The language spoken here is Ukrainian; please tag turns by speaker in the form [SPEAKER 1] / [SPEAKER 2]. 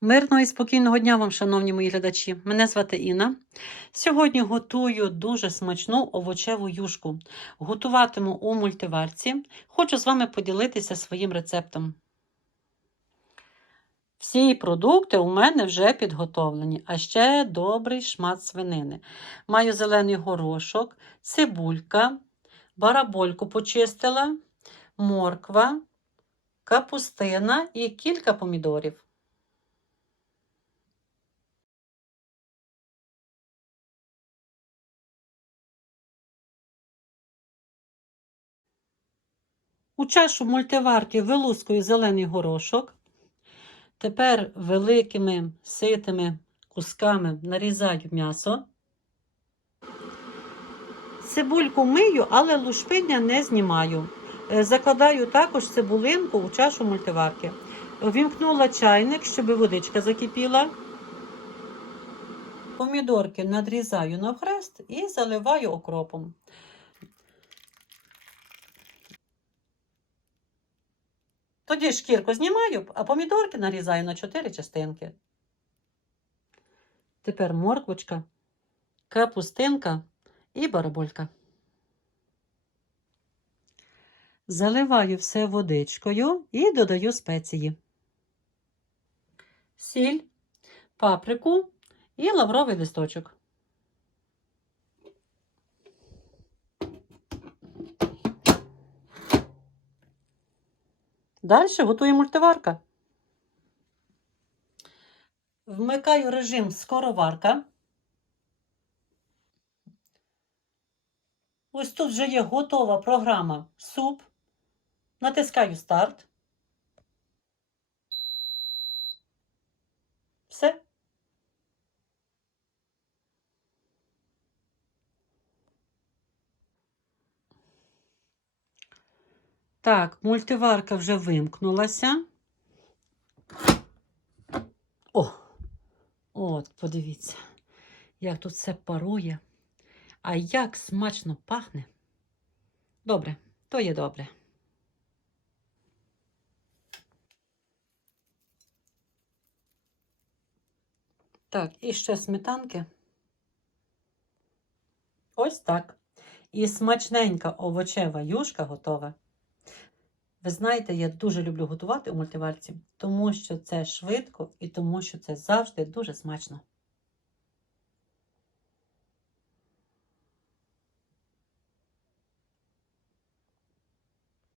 [SPEAKER 1] Мирного і спокійного дня вам, шановні мої глядачі. Мене звати Інна. Сьогодні готую дуже смачну овочеву юшку. Готуватиму у мультиварці. Хочу з вами поділитися своїм рецептом. Всі продукти у мене вже підготовлені, а ще добрий шмат свинини. Маю зелений горошок, цибулька, барабольку почистила, морква, капустина і кілька помідорів. У чашу мультиварки вилускую зелений горошок. Тепер великими ситими кусками нарізаю м'ясо. Цибульку мию, але лушпиння не знімаю. Е, Закладаю також цибулинку у чашу мультиварки. Вімкнула чайник, щоб водичка закипіла. Помідорки надрізаю навхрест і заливаю окропом. Тоді шкірку знімаю, а помідорки нарізаю на 4 частинки. Тепер морквочка, капустинка і бараболька. Заливаю все водичкою і додаю спеції. Сіль, паприку і лавровий листочок. Далі готую мультиварка. Вмикаю режим скороварка. Ось тут вже є готова програма суп. Натискаю старт. Все. Так, мультиварка вже вимкнулася. О! От, подивіться, як тут все парує. А як смачно пахне. Добре, то є добре. Так, і ще сметанки. Ось так. І смачненька овочева юшка готова. Ви знаєте, я дуже люблю готувати у мультиварці, тому що це швидко і тому що це завжди дуже смачно.